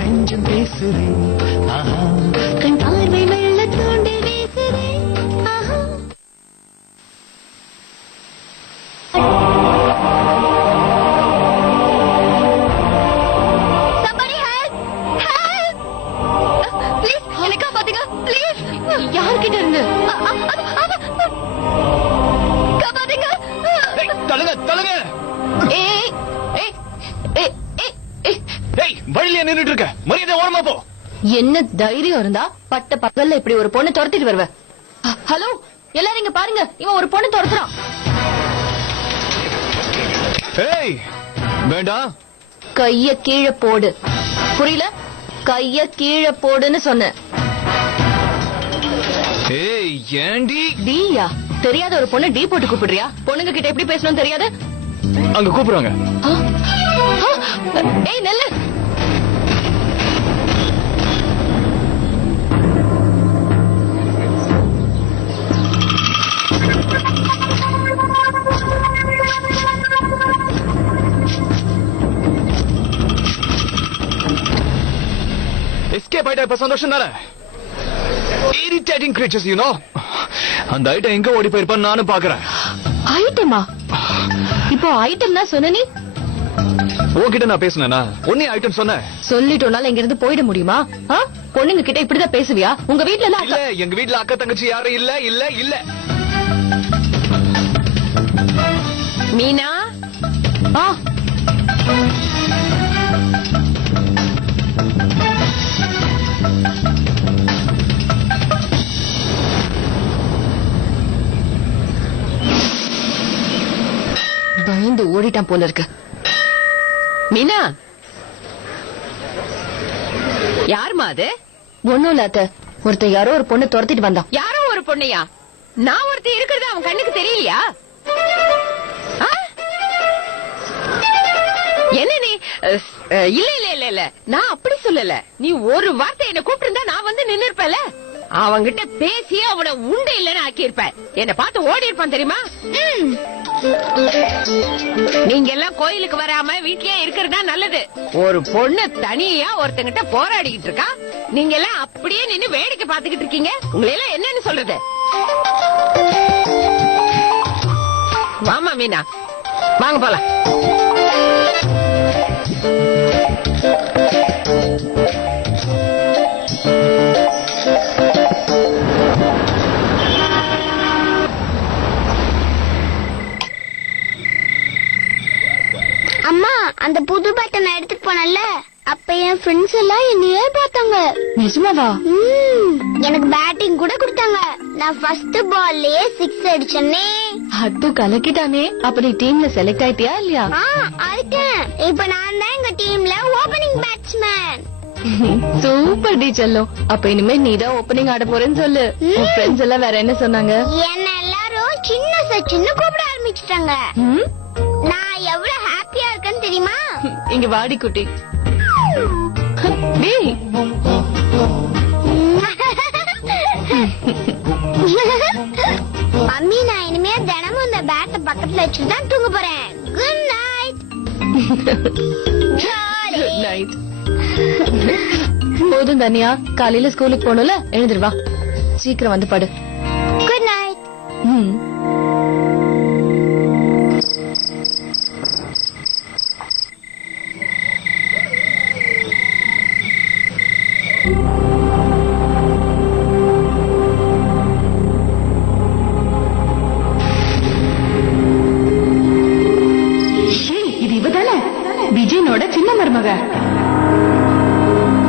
நெஞ்சம் பேசுதே ஆஹா கண் பார்வை வெள்ள தோண்டி வீசுதே ஆஹா somebody help please எனக்கா பாத்தீங்க please யார்கிட்ட இருந்து காப்பாத்துங்க தள்ளுங்க தள்ளுங்க ஏய் ஏய் ஏய் ஏய் வழியில நின்னுட்டு இருக்க மரியாதை ஓரமா போ என்ன தைரியம் இருந்தா பட்ட பகல்ல இப்படி ஒரு பொண்ணு துரத்திட்டு வருவ ஹலோ எல்லாரும் இங்க பாருங்க இவன் ஒரு பொண்ணு துரத்துறான் ஏய் வேண்டாம் கைய கீழே போடு புரியல கைய கீழே போடுன்னு சொன்ன ஏய் ஏண்டி டீயா தெரியாத ஒரு பொண்ணு டீ போட்டு கூப்பிடுறியா பொண்ணுங்க கிட்ட எப்படி பேசணும் தெரியாது அங்க கூப்பிடுறாங்க ஏய் நெல்லு எஸ்கேப் ஆயிட்டா இப்ப சந்தோஷம் தானே irritating creatures you know அந்த ஐட்டம் எங்க ஓடி போயிருப்பான்னு நானும் பாக்குறேன் ஐட்டமா இப்போ ஐட்டம்னா சொன்ன நீ உன்கிட்ட நான் பேசுனேனா ஒன்னே ஐட்டம் சொன்னேன் சொல்லிட்டோனால இங்க இருந்து போயிட முடியுமா பொண்ணுங்க கிட்ட இப்படிதான் பேசுவியா உங்க வீட்டுல எல்லாம் இல்ல எங்க வீட்டுல அக்கா தங்கச்சி யாரும் இல்ல இல்ல இல்ல மீனா பயந்து ஓடிட்டான் போல இருக்கு மீனா யாருமா அது? ஒண்ணும் இல்ல அத்தை ஒருத்தர் யாரோ ஒரு பொண்ணு துரத்திட்டு வந்தான் யாரோ ஒரு பொண்ணையா? நான் ஒருத்தி இருக்கிறது அவன் கண்ணுக்கு தெரியலையா? என்ன நீ இல்ல இல்ல இல்ல இல்ல நான் அப்படி சொல்லல. நீ ஒரு வார்த்தை என்ன கூப்பிட்டு இருந்தா நான் வந்து நின்னு இருப்பேன்ல. அவங்கிட்ட பேசி அவனை உண்டை இல்லன்னு ஆக்கியிருப்பேன். என்ன பார்த்து ஓடி இருப்பான் தெரியுமா? நீங்க எல்லாம் கோயிலுக்கு வராம வீட்லயே இருக்கிறதா நல்லது. ஒரு பொண்ணு தனியா ஒருத்தங்கிட்ட போராடிக்கிட்டு இருக்கா, நீங்க எல்லாம் அப்படியே நின்னு வேடிக்கை பாத்துக்கிட்டு இருக்கீங்க. உங்களை எல்லாம் என்னன்னு சொல்றது? வாமா மீனா, வாங்க போலாம். அம்மா, அந்த புது பேட்டை நான் எடுத்துட்டு போனேன்ல, அப்ப என் ஃப்ரெண்ட்ஸ் எல்லாம் என்னையே பார்த்தாங்க. நிஜமாவா? எனக்கு பேட்டிங் கூட கொடுத்தாங்க. நான் ஃபர்ஸ்ட் பால்லயே 6 அடிச்சேனே. அது கலக்கிட்டானே. அப்ப நீ டீம்ல செலக்ட் ஆயிட்டியா இல்லையா? ஆயிட்டேன். இப்ப நான் தான் எங்க டீம்ல ஓபனிங் பேட்ஸ்மேன். சூப்பர் டி செல்லம். அப்ப இனிமே நீ தான் ஓபனிங் ஆட போறேன்னு சொல்லு. உன் ஃப்ரெண்ட்ஸ் எல்லாம் வேற என்ன சொன்னாங்க? என்ன எல்லாரும் சின்ன சச்சின்னு கூப்பிட ஆரம்பிச்சிட்டாங்க. நான் எவ்வளவு ஹாப்பியா இருக்கேன்னு தெரியுமா? இங்க வாடி குட்டி. டேய் மம்மி, நான் இனிமே தினமும் இந்த பேட்டை பக்கத்துல வச்சுட்டு தான் தூங்க போறேன். Good night. Good night. போதும் தனியா, காலையில ஸ்கூலுக்கு போகணும்ல, எழுந்திருவா. சீக்கிரம் வந்து படு. Good night. இது இவதானே விஜயனோட சின்ன மருமக.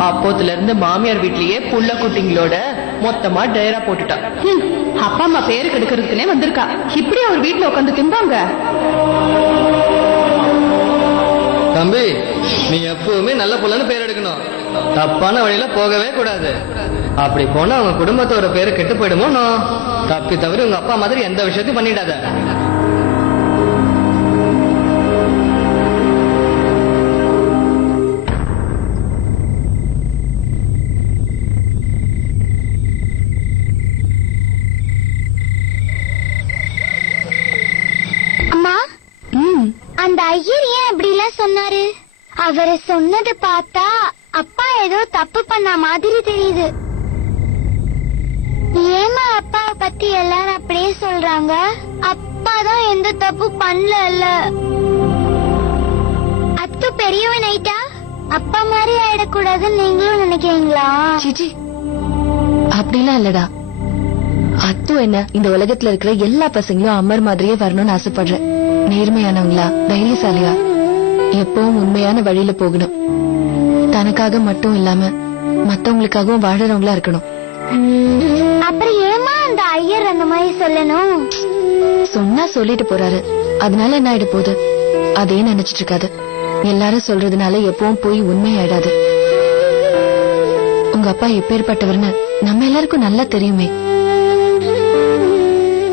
அப்போத்துல இருந்து மாமியார் வீட்லயே புள்ள குட்டிங்களோட மொத்தமா டயரா போட்டுட்டா. அப்பா அம்மா பேரு கெடுக்கிறதுக்குனே வந்திருக்கா. இப்படி அவர் வீட்டுல உட்காந்து திம்பாங்க. தம்பி, நீ எப்பவுமே நல்ல புள்ளன்னு பேர் எடுக்கணும். தப்பான வழியில போகவே கூடாது. அப்படி போனா அவங்க குடும்பத்தோட பேரு கெட்டு போயிடுமோ. தப்பி தவிர உங்க அப்பா மாதிரி எந்த விஷயத்தையும் பண்ணிடாத. அம்மா, அந்த ஐயர் ஏன் அப்படி எல்லாம் சொன்னாரு? அவரை சொன்னதை பார்த்தா அப்பா ஏதோ தப்பு பண்ண மாதிரி தெரியுது. ஏமா அப்பாவை பத்தி எல்லாரும் அப்படியே சொல்றாங்க? அப்பா தான் எந்த தப்பு பண்ணல. அத்து பெரியவன் ஆயிட்டா அப்பா மாதிரி ஆயிடக்கூடாதுன்னு நீங்களும் நினைக்கிறீங்களா? சிச்சி, அப்படிலாம் இல்லடா. அத்து என்ன, இந்த உலகத்துல இருக்கிற எல்லா பசங்களும் அமர் மாதிரியே வரணும்னு ஆசைப்படுறேன். நேர்மையானவங்களா, தைரியசாலியா, எப்பவும் உண்மையான வழியில போகணும். தனக்காக மட்டும் இல்லாம மத்தவங்களுக்காகவும் வாழறவங்களா இருக்கணும். அப்புறம் ஏமா அந்த ஐயர் அந்த மாதிரி சொல்லணும்? சொன்னா சொல்லிட்டு போறாரு, அதனால என்ன ஆயிட போகுது? அதே நினைச்சிட்டு இருக்காது. எல்லாரும் சொல்றதுனால எப்பவும் போய் உண்மையாயிடாது. உங்க அப்பா எப்பேற்பட்டவர்னு நம்ம எல்லாருக்கும் நல்லா தெரியுமே.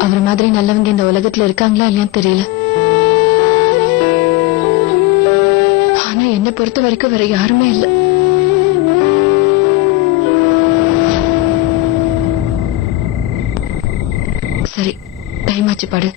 அவர் மாதிரி நல்லவங்க இந்த உலகத்துல இருக்காங்களா இல்லையான்னு தெரியல. ஆனா என்ன பொறுத்த வரைக்கும் வேற யாருமே இல்ல. சரி, டைம் ஆச்சு, பாடு.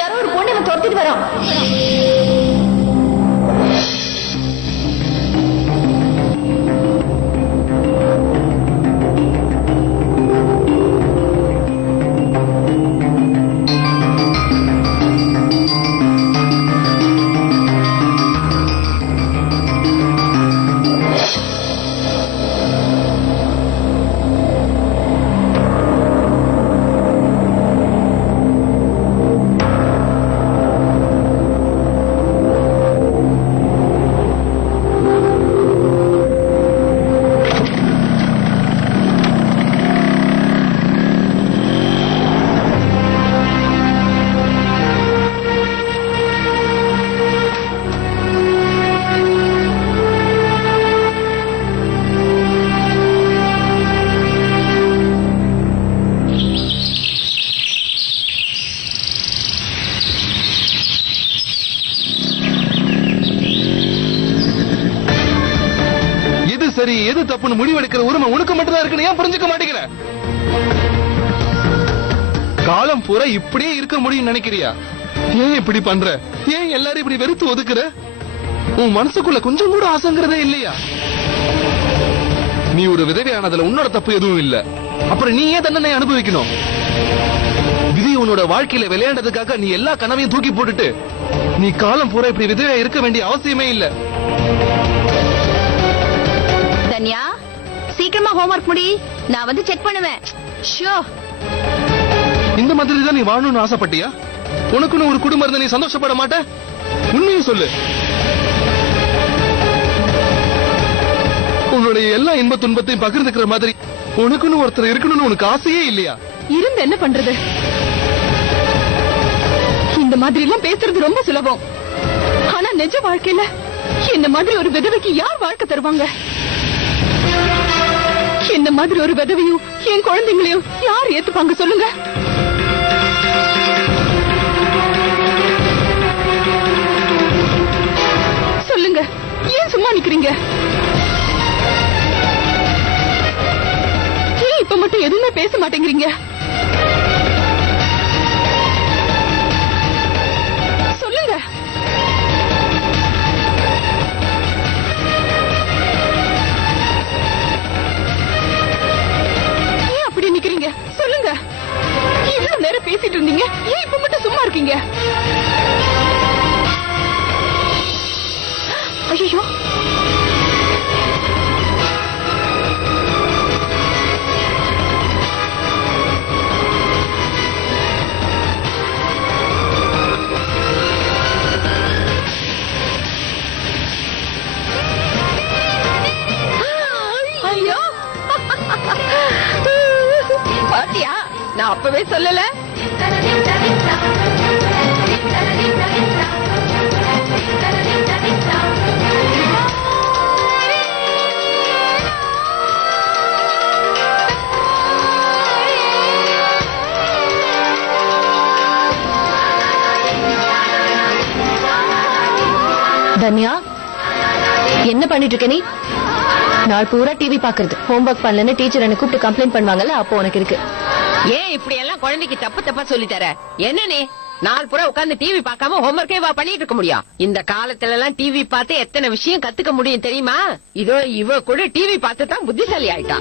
யாரோ ஒரு பொண்ணு இவன் துரத்திட்டு வரான். சரி எது தப்புன்னு முடிவெடுக்கிற உரிமை உனக்கு மட்டும்தான் இருக்குன்னு ஏன் புரிஞ்சுக்க மாட்டேங்கிற? காலம் பூரா இப்படியே இருக்க முடியும் நினைக்கிறியா? ஏன் இப்படி பண்ற? ஏன் எல்லாரும் இப்படி வெறுத்து ஒதுக்குற? உன் மனசுக்குள்ள கொஞ்சம் கூட ஆசைங்கிறதே இல்லையா? நீ ஒரு விதவையானதுல உன்னோட தப்பு எதுவும் இல்ல. அப்புறம் நீ ஏன் தண்டனை அனுபவிக்கணும்? விதி உன்னோட வாழ்க்கையில விளையாண்டதுக்காக நீ எல்லா கனவையும் தூக்கி போட்டுட்டு நீ காலம் பூரா இப்படி விதவையா இருக்க வேண்டிய அவசியமே இல்ல. தன்யா, சீக்கிரமா ஹோம்வொர்க் முடி, நான் வந்து செக் பண்ணுவேன். ஷூர். இந்த மாதிரி தான் நீ வாழணும்னு ஆசைப்பட்டியா? உனக்குன்னு ஒரு குடும்பம் இருந்தா நீ சந்தோஷப்பட மாட்ட? உண்மையும் சொல்லு. உன்னுடைய எல்லா இன்ப துன்பத்தையும் பகிர்ந்துக்கிற மாதிரி உனக்குன்னு ஒருத்தர் இருக்கணும்னு உனக்கு ஆசையே இல்லையா? இருந்து என்ன பண்றது? இந்த மாதிரி எல்லாம் பேசுறது ரொம்ப சுலபம். ஆனா நிஜ வாழ்க்கையில இந்த மாதிரி ஒரு விதவைக்கு யார் வாழ்க்கை தருவாங்க? இந்த மாதிரி ஒரு விதவையும் என் குழந்தைங்களையும் யார் ஏத்துப்பாங்க சொல்லுங்க? சொல்லுங்க, ஏன் சும்மா நிக்கிறீங்க? ஏன் இப்ப மட்டும் எதுவுமே பேச மாட்டேங்கிறீங்க? சொல்லுங்க. ஏன் அப்படி நிக்கிறீங்க? சொல்லுங்க. இவ்வளவு நேரம் பேசிட்டு இருந்தீங்க, ஏன் இப்ப மட்டும் சும்மா இருக்கீங்க? ஐயோ, ஐயோ, பாட்டி நான் அப்பவே சொல்லல. தன்யா, என்ன பண்ணிட்டு இருக்க நீ? நாள் பூரா டிவி பாக்குறது, ஹோம்வொர்க் பண்ணலன்னு டீச்சர் என்ன கூப்பிட்டு கம்ப்ளைண்ட் பண்ணுவாங்கல்ல, அப்போ உனக்கு இருக்கு. ஏன் இப்படி எல்லாம் குழந்தைக்கு தப்பு தப்பா சொல்லி தர? என்ன நீ நாள் பூரா உட்கார்ந்து டிவி பார்க்காம ஹோம்வொர்க்கே பண்ணிட்டு இருக்க முடியும்? இந்த காலத்துல எல்லாம் டிவி பார்த்து எத்தனை விஷயம் கத்துக்க முடியும் தெரியுமா? இதோ இவ கூட டிவி பார்த்து தான் புத்திசாலி ஆயிட்டா.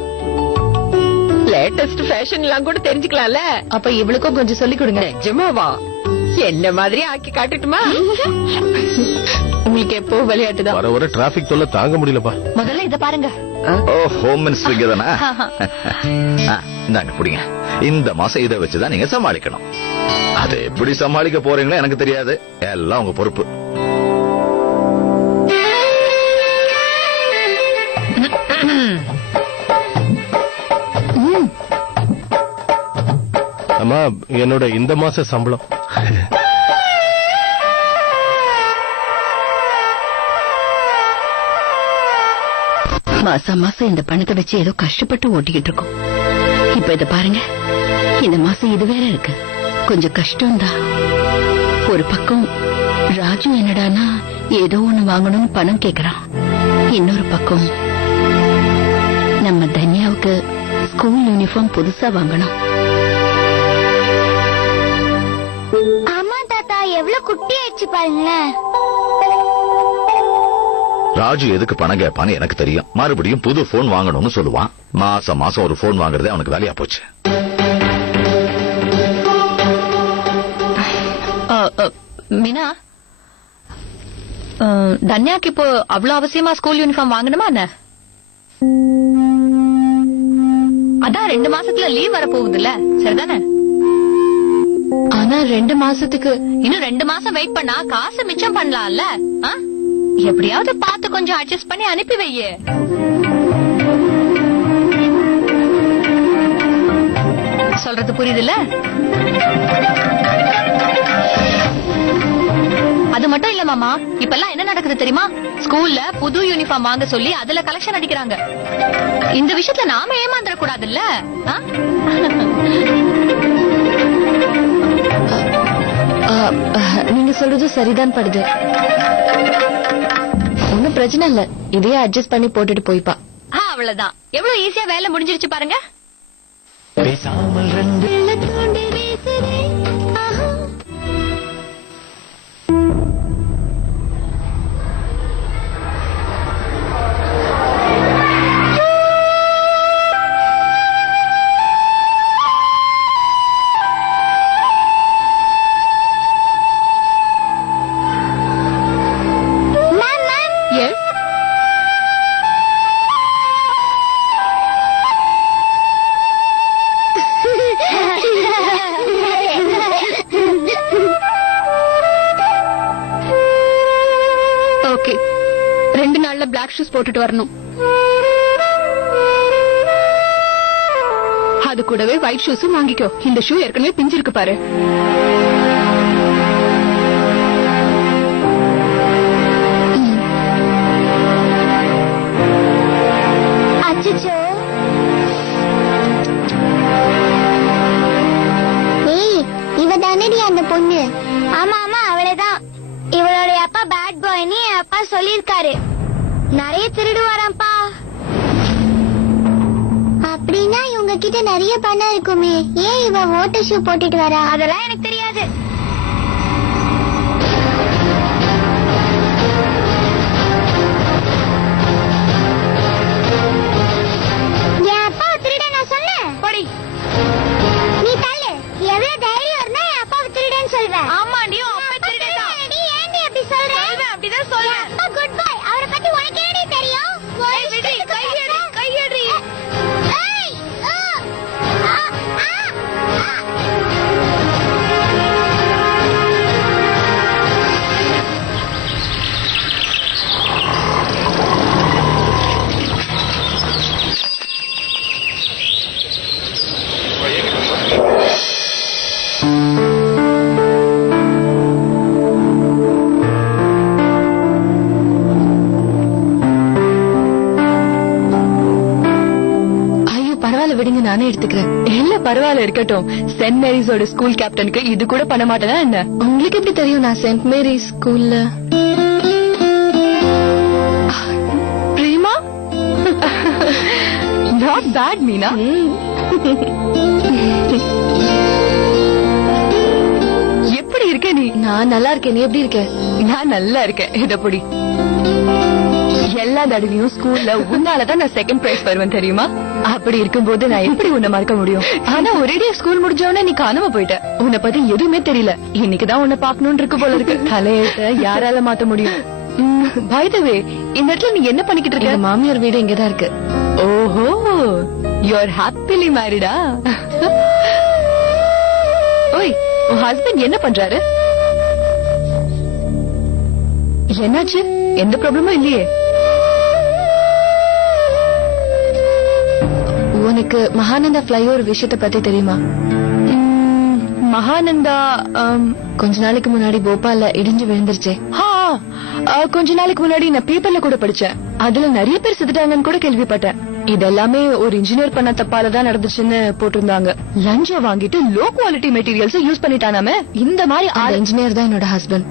லேட்டஸ்ட் ஃபேஷன் எல்லாம் கூட தெரிஞ்சுக்கலாம்ல. அப்ப இவளுக்கும் கொஞ்சம் சொல்லி கொடுங்க. நிஜமாவா? என்ன மாதிரி ஆக்கி காட்டுட்டுமா? உங்களுக்கு எப்போ விளையாட்டுதான். வர வர டிராபிக் தொல்லை தாங்க முடியலப்பா. முதல்ல இத பாருங்க. ஓ, ஹோம் மினிஸ்டர் இங்க தானே? இந்தாங்க புடிங்க. இந்த மாசம் இதை வச்சுதான் நீங்க சமாளிக்கணும். அது எப்படி சமாளிக்க போறீங்களோ எனக்கு தெரியாது, எல்லாம் உங்க பொறுப்பு. அம்மா, என்னோட இந்த மாச சம்பளம். மாசம் மாசம் இந்த பணத்தை வச்சு ஏதோ கஷ்டப்பட்டு ஓட்டிக்கிட்டு இருக்கோம். இப்ப இத பாருங்க, இந்த மாசம் இது வேற இருக்கு, கொஞ்சம் கஷ்டம்தான். ஒரு பக்கம் ராஜு என்னடானா ஏதோ ஒண்ணு வாங்கணும்னு பணம் கேக்குறான். இன்னொரு பக்கம் நம்ம தன்யாவுக்கு ஸ்கூல் யூனிஃபார்ம் புதுசா வாங்கணும். ஆமா தாத்தா, எவ்வளவு குட்டி ஆயிடுச்சு பாருங்களேன். ராஜு எதுக்கு பணம் கேட்பான்னு எனக்கு தெரியும். மறுபடியும் புது போன் வாங்கணும்னு சொல்லுவான். மாசம் மாசம் ஒரு போன் வாங்குறதே அவனுக்கு வேலையா போச்சு. மீனா, தன்யாக்கு இப்போ அவ்வளவு அவசியமா ஸ்கூல் யூனிஃபார்ம் வாங்கணுமா என்ன? அதான் 2 மாசத்துல லீவ் வர போகுதுல்ல, சரிதானே? ஆனா 2 மாசத்துக்கு இன்னும் 2 மாசம் வெயிட் பண்ணா காசு மிச்சம் பண்ணலாம்ல. எப்படியாவது பார்த்து கொஞ்சம் அட்ஜஸ்ட் பண்ணி அனுப்பி வையே. சொல்றது புரியுதுல்ல? அது மட்டும் இல்ல மாமா, இப்பெல்லாம் என்ன நடக்குது தெரியுமா? ஸ்கூல்ல புது யூனிஃபார்ம் வாங்க சொல்லி அதுல கலெக்ஷன் அடிக்கிறாங்க. இந்த விஷயத்துல நாம ஏமாந்துட கூடாதுல்ல? நீங்க சொல்றது சரிதான் படுது. ஒன்னும் பிரச்சனை இல்ல, இதையே அட்ஜஸ்ட் பண்ணி போட்டுட்டு போய்ப்பா. அவ்வளவுதான். எவ்வளவு ஈஸியா வேலை முடிஞ்சிருச்சு பாருங்க. ஓகே, 2 நாள்ல பிளாக் ஷூஸ் போட்டுட்டு வரணும். அது கூடவே ஒயிட் ஷூஸும் வாங்கிக்கோ. இந்த ஷூ ஏற்கனவே பிஞ்சிருக்கு பாரு. அச்சச்சோ, ஏய், இவ தானடி அந்த பொண்ணு? ஆமா ஆமா, அவளேதான். இவளுடைய அப்பா பேட் பாய்னு என் அப்பா சொல்லிருக்காரு. நிறைய திருடுவாராம்ப்பா. அப்படின்னா இவங்க கிட்ட நிறைய பணம் இருக்குமே, ஏன் இவ ஓட்ட ஷூ போட்டுட்டு வரா? அதெல்லாம் எனக்கு தெரியாது. என் அப்பா திருட நான் சொன்னேன். போடி நீ தள்ளு. எவ்வளவு தைரியம் இருந்தா என் அப்பா திருடன்னு சொல்வேன்? ஆமா, நீ அப்பா திருடதான். நீ ஏன்டி அப்படி சொல்ற? அப்படிதான் சொல்றேன். அப்பா குட் பாய், அவரை பத்தி உனக்கு ஏடி தெரியும்? விடு, கையெடு கையெடு. ஏய், நானே எடுத்துக்கிறேன். இல்ல பரவாயில்ல இருக்கட்டும். சென்ட் மேரிஸோட ஸ்கூல் கேப்டனுக்கு இது கூட பண்ண மாட்டேனா என்ன? உங்களுக்கு எப்படி தெரியும் நான் சென்ட் மேரிஸ் ஸ்கூல்ல? Prema, not bad Meena. எப்படி இருக்க நீ? நான் நல்லா இருக்கேன். நீ எப்படி இருக்க? நான் நல்லா இருக்கேன். இதப்படி எல்லா தடவையும் ஸ்கூல்ல உன்னாலதான் நான் செகண்ட் பிரைஸ் வருவேன் தெரியுமா? அப்படி இருக்கும்போது நான் எப்படி உன்னை மறக்க முடியும்? ஆனா ஒரேடியா ஸ்கூல் முடிஞ்சவனே நீ காணாம போயிட்ட. உன்னை பத்தி எதுவுமே தெரியல. இன்னைக்குதான் உன்னை பாக்கணும்னு இருக்கு போல இருக்கு. தலையெழுத்த யாரால மாத்த முடியும்? பை தி வே, இந்த இடத்துல நீ என்ன பண்ணிக்கிட்டு இருக்க? மாமியார் வீடு இங்கதான் இருக்கு. ஓஹோ, யூ ஆர் ஹாப்பிலி மேரிடா? ஓய், உன் ஹஸ்பண்ட் என்ன பண்றாரு? என்னாச்சு? எந்த ப்ராப்ளமும் இல்லையே? உனக்கு மகானந்தா ஃபிளைஓவர் விஷயத்தை பத்தி தெரியுமா? மகானந்தா கொஞ்ச நாளைக்கு முன்னாடி போபால்ல இடிஞ்சு விழுந்துருச்சே. கொஞ்ச நாளைக்கு முன்னாடி நான் பேப்பர்ல கூட படிச்சேன். அதுல நிறைய பேர் செத்துட்டாங்கன்னு கூட கேள்விப்பட்டேன். இதெல்லாமே ஒரு இன்ஜினியர் பண்ண தப்பாலதான் நடந்துச்சுன்னு போட்டிருந்தாங்க. லஞ்சம் வாங்கிட்டு லோ குவாலிட்டி மெட்டீரியல்ஸ் யூஸ் பண்ணிட்டானாமே. இந்த மாதிரி இன்ஜினியர் தான் என்னோட ஹஸ்பண்ட்.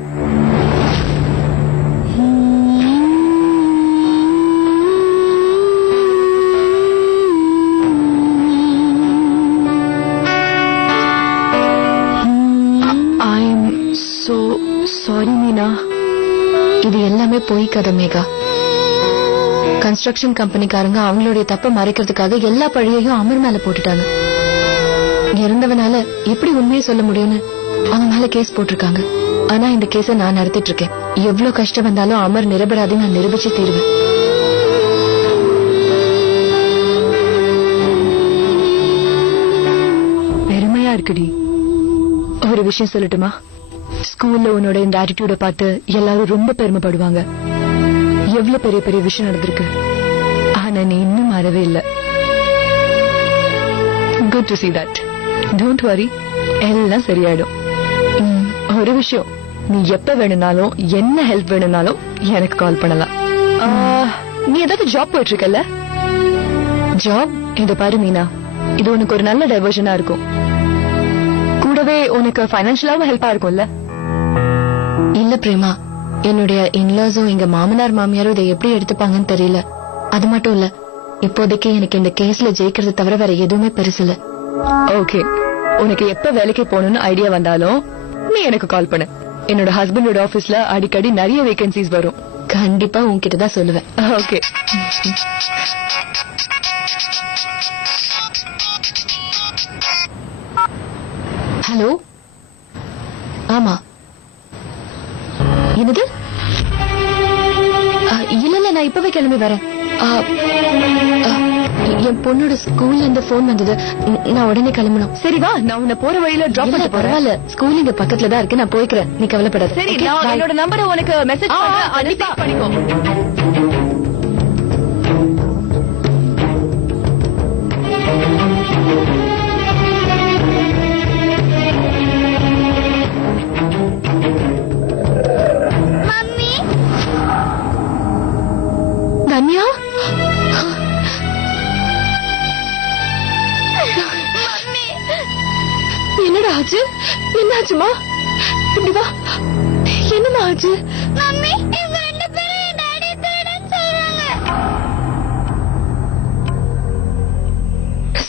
சாரி மீனா, இது எல்லாமே போய் கதை மேகா. கன்ஸ்ட்ரக்ஷன் கம்பெனிக்காரங்க அவங்களுடைய தப்ப மறைக்கிறதுக்காக எல்லா பழியையும் அமர் மேல போட்டுட்டாங்க. இறந்தவனால எப்படி உண்மையை சொல்ல முடியும்னு அவன் மேல கேஸ் போட்டிருக்காங்க. ஆனா இந்த கேஸ நான் நடத்திட்டு இருக்கேன். எவ்வளவு கஷ்டம் வந்தாலும் அமர் நிரபராதி நான் நிரூபிச்சு தீருவேன். பெருமையா இருக்குடி. ஒரு விஷயம் சொல்லட்டுமா? ஸ்கூல்ல உன்னோட இந்த ஆட்டிடியூட பார்த்து எல்லாரும் ரொம்ப பெருமைப்படுவாங்க. எவ்வளவு பெரிய பெரிய விஷயம் நடந்திருக்கு. ஆனா நீ இன்னும் மாறவே இல்ல. Good to see that. Don't worry, எல்லாம் சரியாயிடும். ஒரு விஷயம், நீ எப்ப வேணும்னாலும் என்ன ஹெல்ப் வேணும்னாலும் எனக்கு கால் பண்ணலாம். நீ ஏதாவது ஜாப் போயிட்டு இருக்கல? ஜாப்? இத பாரு மீனா, இது உனக்கு ஒரு நல்ல டைவர்ஷனா இருக்கும். கூடவே உனக்கு பைனான்சியலாவும் ஹெல்ப்பா இருக்கும்ல? இல்ல பிரேமா, என்னுடைய இன்லாஸும் எங்க மாமனார் மாமியாரும் இதை எப்படி எடுத்துப்பாங்கன்னு தெரியல. அது மட்டும் இல்ல, இப்போதைக்கு எனக்கு இந்த கேஸ்ல ஜெயிக்கிறது தவிர வேற எதுவுமே பெருசு இல்ல. ஓகே, உனக்கு எப்ப வேலைக்கு போகணும்னு ஐடியா வந்தாலும் நீ எனக்கு கால் பண்ணு. என்னோட ஹஸ்பண்டோட ஆபீஸ்ல அடிக்கடி நிறைய வேகன்சிஸ் வரும். கண்டிப்பா உன்கிட்ட தான் சொல்லுவேன். ஓகே. ஹலோ. ஆமா. என்னது? இல்ல இல்ல, நான் இப்பவே கிளம்பி வரேன். என் பொண்ணோட ஸ்கூல்ல இருந்து போன் வந்தது. நான் உடனே கிளம்பணும். சரி வா, நான் உன்னை போற வழியில டிராப் பண்ண. பரவாயில்ல, ஸ்கூல் இங்க பக்கத்துல தான் இருக்கு. நான் போய்க்கிறேன், நீ கவலைப்படாத. சரி, நான் என்னோட நம்பரை உனக்கு மெசேஜ் பண்ணிக்கோ. தன்யா, என்னடா ஆச்சு? என்னாச்சுமா? இப்படி வா. என்னமா ஆச்சு? மம்மி, இவங்க ரெண்டு பேரும் என் டாடி திருடன்னு சொல்றாங்க.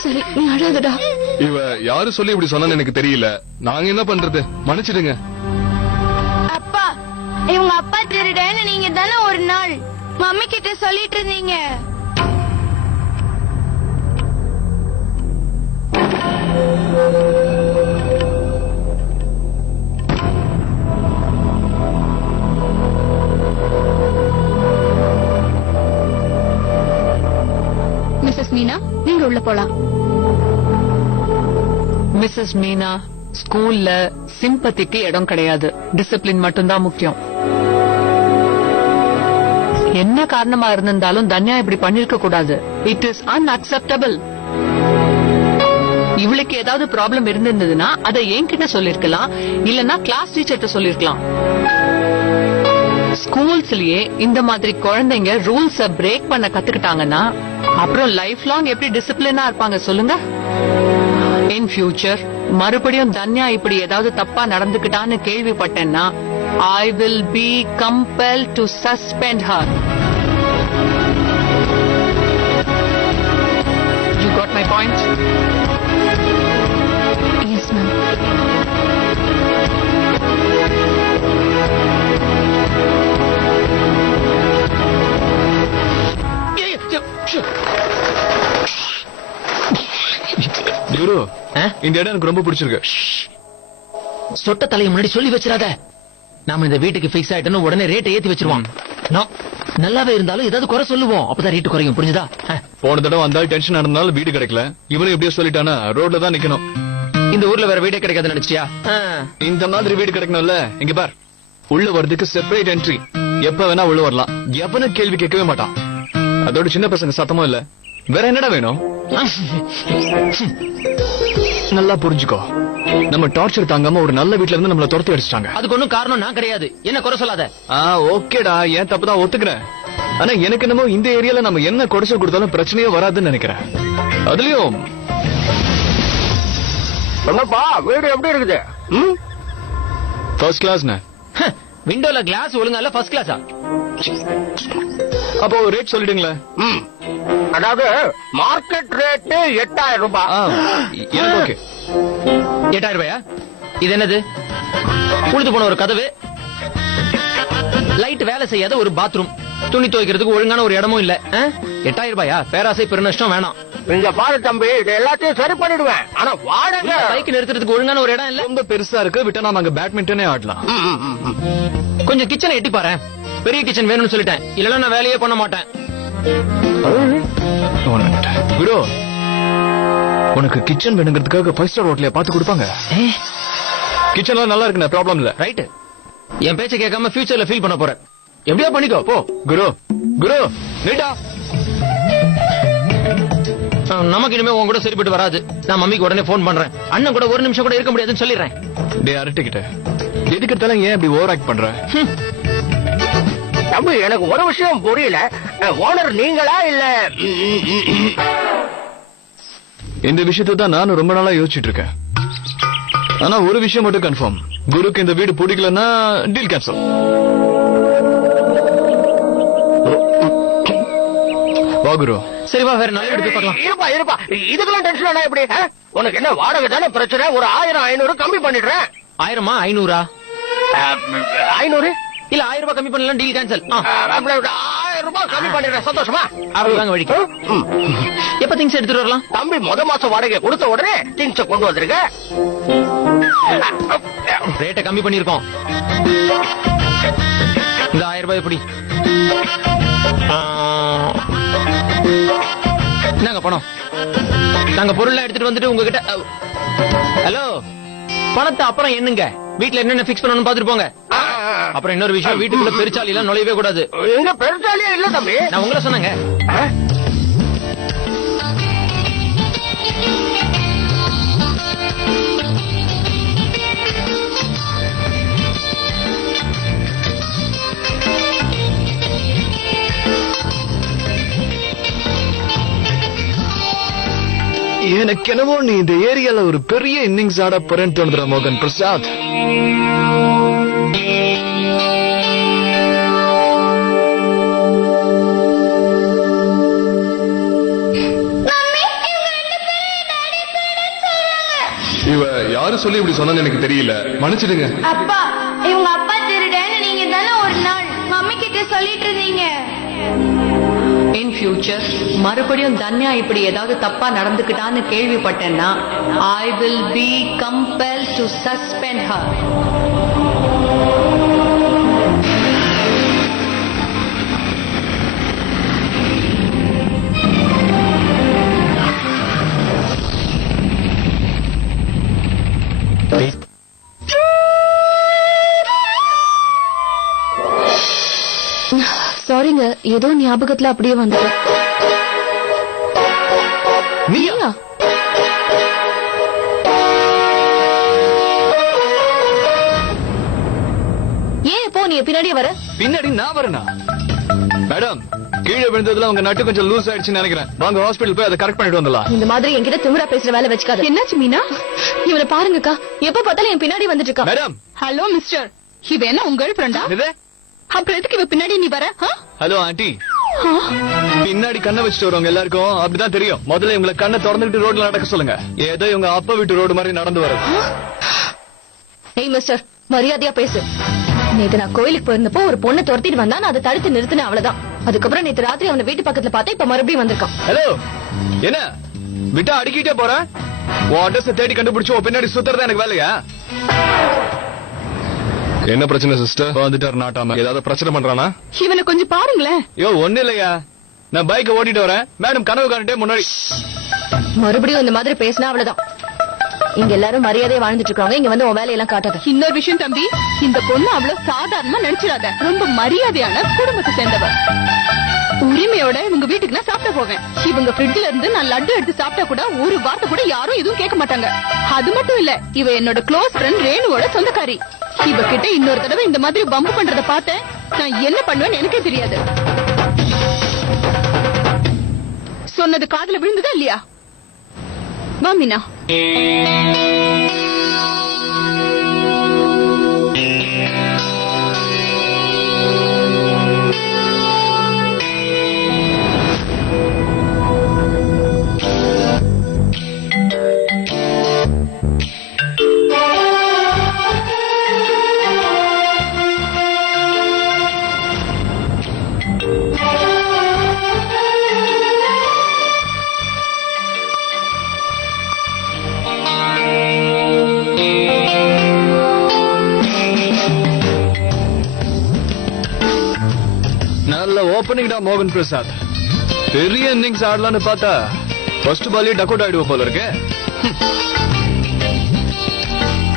சரி, நீ அழாதடா. இவ யாரு சொல்லி இப்படி சொன்னு எனக்கு தெரியல. நாங்க என்ன பண்றது? மன்னிச்சிடுங்க. அப்பா, இவங்க அப்பா திருடன்னு நீங்க தானே ஒரு நாள் மம்மி கிட்ட சொல்லிட்டு இருந்தீங்க. மிஸ்ஸஸ் மீனா, நீங்க உள்ள போலாம். மிஸ்ஸஸ் மீனா, ஸ்கூல்ல சிம்பத்திக்கு இடம் கிடையாது. டிசிப்ளின் மட்டும்தான் முக்கியம். என்ன காரணமா இருந்திருந்தாலும் தன்யா இப்படி பண்ணிருக்க கூடாது. It is unacceptable. இவளுக்கு ஏதாவது ப்ராப்ளம் இருந்திருந்ததுன்னா அதை என்கிட்ட சொல்லிருக்கலாம், இல்லன்னா கிளாஸ் டீச்சர்ட்ட சொல்லிருக்கலாம். ஸ்கூல்ஸ்லயே இந்த மாதிரி குழந்தைங்க ரூல்ஸ பிரேக் பண்ண கத்துக்கிட்டாங்கன்னா அப்புறம் லைஃப் லாங் எப்படி டிசிப்ளினா இருப்பாங்க சொல்லுங்க? இன் ஃபியூச்சர் மறுபடியும் தன்யா இப்படி ஏதாவது தப்பா நடந்துக்கிட்டான்னு கேள்விப்பட்டேன்னா I will be compel to suspend her. You got my point? Yes ma'am. Guru, இந்த இடம் எனக்கு ரொம்ப பிடிச்சிருக்கு. சொட்ட தலையை முன்னாடி சொல்லி வச்சிடாத. நாம இந்த வீட்டுக்கு பிக்ஸ் ஆயிட்டோம்னு உடனே ரேட்டை ஏத்தி வச்சிருவோம். நல்லாவே இருந்தாலும் ஏதாவது குறை சொல்லுவோம், அப்பதான் ரேட்டு குறையும். புரிஞ்சுதா? போன தடவை வந்தாலும் டென்ஷன் நடந்தாலும் வீடு கிடைக்கல. இவனும் எப்படியோ சொல்லிட்டானா ரோட்ல தான் நிக்கணும். இந்த ஊர்ல வேற வீடே கிடைக்காது நினைச்சியா? இந்த மாதிரி வீடு கிடைக்கணும்ல. இங்க பார், உள்ள வர்றதுக்கு செப்பரேட் என்ட்ரி. எப்ப வேணா உள்ள வரலாம். எவனும் கேள்வி கேட்கவே மாட்டான். அதோட சின்ன பசங்க சத்தமும் இல்ல. வேற என்னடா வேணும்? நல்லா புரிஞ்சுக்கோ, நம்ம டார்ச்சர் தாங்காம ஒரு நல்ல வீட்ல இருந்து நம்மள துரத்தி அடிச்சிட்டாங்க. அதுக்கு ஒண்ணும் காரணம் நான் கிடையாது. என்ன குறை சொல்லாத. ஓகேடா, ஏன் தப்பு தான் ஒத்துக்கிறேன். ஆனா எனக்கு என்னமோ இந்த ஏரியால நம்ம என்ன குறைச்சல் கொடுத்தாலும் பிரச்சனையே வராதுன்னு நினைக்கிறேன். அதுலயும் வீடு எப்படி இருக்குது? ஃபர்ஸ்ட் கிளாஸ்ண்ணே. விண்டோல கிளாஸ் ஒழுங்கா இல்ல, ஃபர்ஸ்ட் கிளாஸா? அப்போ ரேட் சொல்லிடுங்களேன். அதாவது மார்க்கெட் ரேட் 8000 ரூபாய். எனக்கு ஓகே. 8000 ரூபாயா? இது என்னது? உழுது போன ஒரு கதவு, லைட் வேலை செய்யாத ஒரு பாத்ரூம், துணி துவைக்கிறதுக்கு ஒழுங்கான ஒரு இடமும் இல்ல. 8000 ரூபாயா? பேராசை பெருநஷ்டம் வேணாம். இங்க பாரு தம்பி, இது எல்லாத்தையும் சரி பண்ணிடுவேன். ஆனா வாடகை, பைக் நிறுத்துறதுக்கு ஒழுங்கான ஒரு இடம் இல்ல. ரொம்ப பெருசா இருக்கு. விட்டா நாம அங்க பேட்மிண்டனே ஆடலாம். கொஞ்சம் கிச்சனை எட்டி பாரு. பெரிய கிச்சன் வேணும்னு சொல்லிட்டேன், இல்லன்னா நான் வேலையே பண்ண மாட்டேன். குரு, உனக்கு கிச்சன் வேணுங்கிறதுக்காக 5 ஸ்டார் ஹோட்டலையா பார்த்து கொடுப்பாங்க. கிச்சன்லாம் நல்லா இருக்கு, ப்ராப்ளம் இல்ல. ரைட். என் பேச்ச கேட்காம ஃபியூச்சர்ல ஃபீல் பண்ண போறேன். எப்படியோ பண்ணிக்கோ போ. குரு, குரு நீட்டா. நமக்கு இனிமே உன் கூட சரிப்பட்டு வராது. நான் மம்மிக்கு உடனே போன் பண்றேன். அண்ணன் கூட ஒரு நிமிஷம் கூட இருக்க முடியாதுன்னு சொல்லிடுறேன். டே அரட்டிக்கிட்ட எதுக்கு எடுத்தாலும் ஏன் இப்படி ஓவர் ஆக்ட் பண்ற? தம்பி, எனக்கு ஒரு விஷயம் புரியல. ஓனர் நீங்களா இல்ல? இந்த விஷயத்தை தான் நானும் ரொம்ப நாளா யோசிச்சுட்டு இருக்கேன். ஆனா ஒரு விஷயம் மட்டும் கன்ஃபார்ம், குருக்கு இந்த வீடு பிடிக்கலன்னா டீல் கேன்சல். வா குரு. சரி வா, வேற நல்ல எடுத்து பார்க்கலாம். இருப்பா இருப்பா, இதுக்கெல்லாம் டென்ஷன் ஆனா எப்படி? உனக்கு என்ன வாடகை தானே பிரச்சனை? ஒரு 1000 500 கம்மி பண்ணிடுறேன். 1000 500? 500 இல்ல 1000 ரூபாய் கம்மி பண்ணலாம், டீல் கேன்சல். 1000 ரூபாய் கம்மி பண்ணிடுறேன். சந்தோஷமா? அவ்வளவுதாங்க வழிக்கு. எப்ப திங்ஸ் எடுத்துட்டு வரலாம்? தம்பி, முத மாசம் வாடகை கொடுத்த உடனே திங்ஸ் கொண்டு வந்திருக்க. ரேட்டை கம்மி பண்ணிருக்கோம். இந்த 1000 ரூபாய் எப்படி? நாங்க பணம், நாங்க பொருள் எடுத்துட்டு வந்துட்டு உங்ககிட்ட. ஹலோ, பணத்தை அப்புறம் என்னங்க, வீட்டுல என்னென்ன பிக்ஸ் பண்ணணும் பாத்துட்டு போங்க. அப்புறம் இன்னொரு விஷயம், வீட்டுக்குள்ள பெருச்சாலி எல்லாம் நுழையவே கூடாது. எங்க பெருச்சாலியே இல்ல தம்பி. நான் உங்களை சொன்னேங்க. எனக்கு என்னவோ நீ இந்த ஏரியால ஒரு பெரிய இன்னிங்ஸ் ஆட போறேன்னு தோணுதுற மோகன் பிரசாத். இவ யாரு சொல்லி இப்படி சொன்னான்னு எனக்கு தெரியல, மன்னிச்சிடுங்க. அப்பா, இவங்க அப்பா திருடன்னு நீங்க தானே ஒரு நாள் மம்மி கிட்ட சொல்லிட்டு இருந்தீங்க. இன் ஃபியூச்சர் மறுபடியும் தன்யா இப்படி ஏதாவது தப்பா நடந்துக்கிட்டான்னு கேள்விப்பட்டேன்னா I will be compel to suspend her. சாரிங்க, ஏதோ ஞாபகத்துல அப்படியே வந்துட்டேன். நீயா? ஏன் இப்போ நீ பின்னாடியே வர? பின்னாடி நான் வரேனா? மேடம், கீழே கீழே விழுந்ததுல உங்க நட்டு கொஞ்சம் லூஸ் ஆயிடுச்சுன்னு நினைக்கிறேன். வாங்க ஹாஸ்பிடல் போய் அதை கரெக்ட் பண்ணிட்டு வந்துடலாம். இந்த மாதிரி என்கிட்ட திமிரா பேசுற வேலை வச்சுக்காத. என்னாச்சு மீனா? இவனை பாருங்கக்கா, எப்ப பார்த்தாலும் என் பின்னாடி வந்துட்டு இருக்கா. மேடம். ஹலோ மிஸ்டர், இவ என்ன உங்க கேர்ள் ஃப்ரெண்டா? அப்புறம் எதுக்கு இவ பின்னாடி நீ வர? Hello aunty. பின்னாடி கண்ணை வச்சுட்டு வரவங்க எல்லாருக்கும் அப்படிதான் தெரியும். முதல்ல இவங்களை கண்ணை திறந்துட்டு ரோட்ல நடக்க சொல்லுங்க. ஏதோ இவங்க அப்பா வீட்டு ரோடு மாதிரி நடந்து வரும். ஏய் மிஸ்டர், மரியாதையா பேசு. நேத்து நான் கோயிலுக்கு போயிருந்தப்போ ஒரு பொண்ணை துரத்திட்டு வந்தா, நான் அதை தடுத்து நிறுத்தினேன், அவ்வளவுதான். அதுக்கப்புறம் நேத்து ராத்திரி அவனை வீட்டு பக்கத்துல பார்த்தா, இப்ப மறுபடியும் வந்திருக்கான். ஹலோ, என்ன விட்டா அடிக்கிட்டே போற? உன் அட்ரஸ் தேடி கண்டுபிடிச்சு உன் பின்னாடி சுத்துறதா எனக்கு வேலையா? என்ன பிரச்சனை சிஸ்டர்? வந்துட்டாரு நாட்டாம. ஏதாவது பிரச்சனை பண்றானா? இவனை கொஞ்சம் பாருங்களேன். யோ, ஒண்ணு இல்லையா, நான் பைக்கை ஓட்டிட்டு வரேன். மேடம் கனவு காண்டே முன்னாடி. மறுபடியும் இந்த மாதிரி பேசினா அவ்வளவுதான். இங்க எல்லாரும் மரியாதையா வாழ்ந்துட்டு இருக்காங்க. இங்க வந்து உன் வேலையெல்லாம் காட்டாத. இன்னொரு விஷயம் தம்பி, இந்த பொண்ணு அவ்வளவு சாதாரணமா நினைச்சிடாத. ரொம்ப மரியாதையான குடும்பத்தை சேர்ந்தவ. உரிமையோட இவங்க வீட்டுக்கு நான் சாப்பிட போவேன். இவங்க ஃப்ரிட்ஜ்ல இருந்து நான் லட்டு எடுத்து சாப்பிட்டா கூட ஒரு வார்த்தை கூட யாரும் எதுவும் கேட்க மாட்டாங்க. அது மட்டும் இல்ல, இவ என்னோட க்ளோஸ் ஃப்ரெண்ட் ரேணுவோட சொந்தக்காரி. இவகிட்ட இன்னொரு தடவை இந்த மாதிரி பம்பு பண்றத பார்த்தேன், நான் என்ன பண்ணுவேன்னு எனக்கே தெரியாது. சொன்னது காதுல விழுந்ததா இல்லையா? வா மீனா. நல்ல ஓபனிங் தான் மோகன் பிரசாத். பெரிய இன்னிங்ஸ் ஆடலான்னு பார்த்தா ஃபர்ஸ்ட் பாலே டக் அவுட் ஆயிடுவோம் போல இருக்கு.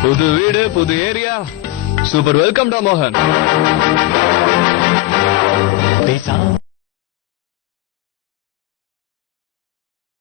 புது வீடு, புது ஏரியா, சூப்பர் வெல்கம் டா மோகன்.